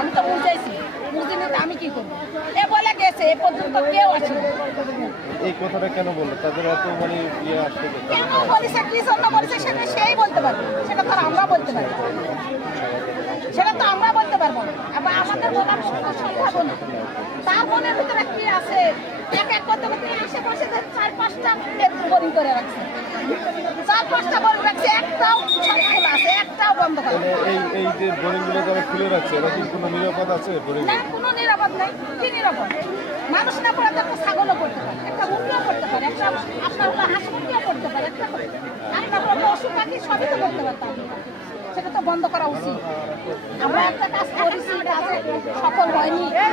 আমি তো বুঝাইছি বুঝিনি আমি কি করব? এ বলে গেছে এ পর্যন্ত কেউ আসে এই কথাটা কেন বলল? তাদের এত মানে ইয়ে আসতে কেন বলেছে? কি জন্য বলেছে? সেটা সেই বলতে পারবে সেটা তো আর আমরা বলতে পারব সেটা তো আমরা বলতে পারব না। আবার আমাদের বলার কোনো তার মনের ভিতরে কি আছে? এক এক করতে করতে আশেপাশে চার পাঁচটা বোরিং করে রাখছে। চার পাঁচটা বোরিং রাখছে একটাও সব খোলা আছে একটাও বন্ধ করা এই এই যে বোরিংগুলো যারা খুলে রাখছে এরা কি কোনো নিরাপদ আছে বোরিং না কোনো নিরাপদ নাই। কি নিরাপদ? মানুষ না পড়ে একটা ছাগলও পারে একটা মুরগিও পড়তে পারে একটা আপনার হলো হাঁস মুরগিও পড়তে পারে একটা আপনার হলো পশু পাখি সবই তো করতে পারতাম। সেটা তো বন্ধ করা উচিত। আমরা একটা কাজ করেছি কাজে সফল হয়নি।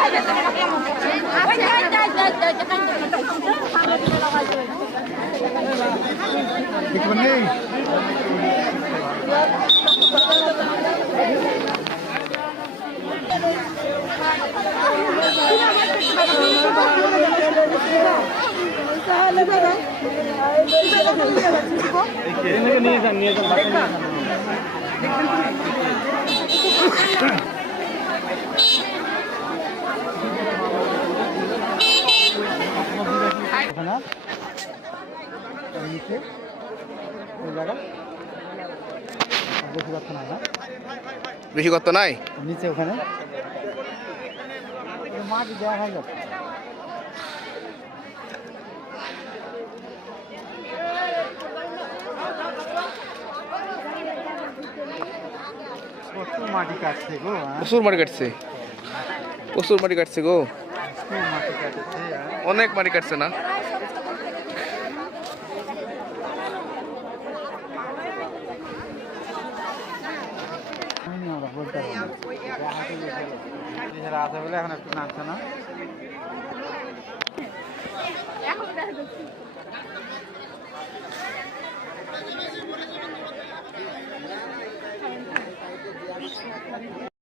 কাছে বলব সবার কাছে বলব তাই না বেশি কত নাই? নিচে ওখানে। মাছ দেওয়া হয়ে। প্রচুর মাটি কাটছে। গো। হ্যাঁ? প্রচুর মাটি কাটছে গো হ্যাঁ? অনেক মাটি কাটছে না? আমি ওরা বলতে পারব না। আছে বলে এখন একটু নামছে না